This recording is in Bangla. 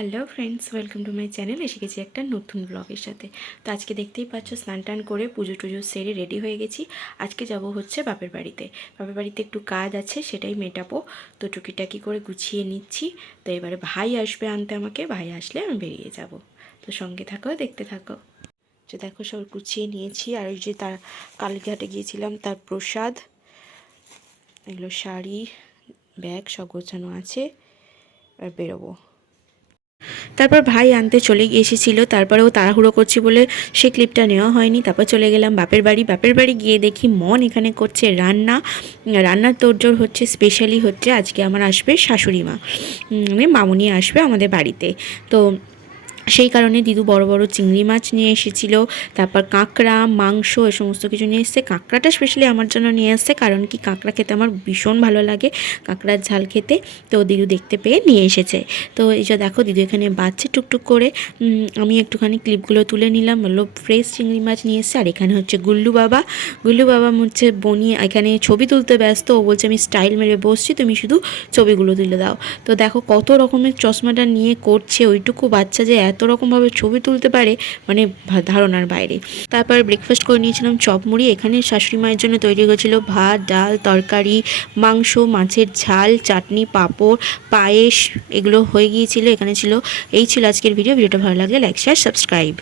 Hello friends welcome to my channel এসে গেছি একটা নতুন ব্লগের সাথে। তো আজকে দেখতেই পাচ্ছ, স্নান টান করে পুজো টুজো সেরে রেডি হয়ে গেছি। আজকে যাব হচ্ছে বাপের বাড়িতে। বাপের বাড়িতে একটু কাজ আছে, সেটাই মেটাবো। তো টুকিটাকি করে গুছিয়ে নিচ্ছি। তো এবারে ভাই আসবে আনতে আমাকে, ভাই আসলে আমি বেরিয়ে যাব। তো সঙ্গে থাকো, দেখতে থাকো। যে দেখো সব গুছিয়ে নিয়েছি, আর ওই যে তার কালীঘাটে গিয়েছিলাম, তার প্রসাদ, এগুলো শাড়ি, ব্যাগ সব গোছানো আছে আর বেরোবো। তারপর ভাই আনতে চলে এসেছিল, তারপরেও তাড়াহুড়ো করছি বলে সে ক্লিপটা নেওয়া হয়নি। তারপর চলে গেলাম বাপের বাড়ি। বাপের বাড়ি গিয়ে দেখি মন এখানে করছে রান্না। রান্নার তোড়জোড় হচ্ছে স্পেশালি হচ্ছে আজকে আমার আসবে শাশুড়ি মা। মানে মামুনি আসবে আমাদের বাড়িতে। তো সেই কারণে দিদু বড় বড় চিংড়ি মাছ নিয়ে এসেছিল, তারপর কাঁকড়া, মাংস, এ সমস্ত কিছু নিয়ে এসছে। কাঁকড়াটা স্পেশালি আমার জন্য নিয়ে আসছে কারণ কি কাঁকড়া খেতে আমার ভীষণ ভালো লাগে, কাঁকড়ার ঝাল খেতে। তো দিদু দেখতে পেয়ে নিয়ে এসেছে। তো এই যে দেখো, দিদু এখানে বাচ্চা টুকটুক করে। আমি একটুখানি ক্লিপগুলো তুলে নিলাম হলো ফ্রেশ চিংড়ি মাছ নিয়ে এসছে। আর এখানে হচ্ছে গুল্লু বাবা। গুল্লু বাবা হচ্ছে বনি, এখানে ছবি তুলতে ব্যস্ত। ও বলছে, আমি স্টাইল মেরে বসছি, তুমি শুধু ছবিগুলো তুলে দাও। তো দেখো, কত রকমের চশমাটা নিয়ে করছে ওইটুকু বাচ্চা যে এত রকমভাবে ছবি তুলতে পারে মানে ধারণার বাইরে। তারপর ব্রেকফাস্ট করে নিয়েছিলাম চপ মুড়ি, এখানে শাশুড়ি মায়ের জন্য তৈরি হয়েছিল ভাত, ডাল, তরকারি, মাংস, মাছের ঝাল, চাটনি, পাঁপড়, পায়েস, এগুলো হয়ে গিয়েছিল, এখানে ছিল। এই ছিল আজকের ভিডিও ভিডিওটা ভালো লাগলে লাইক শেয়ার সাবস্ক্রাইব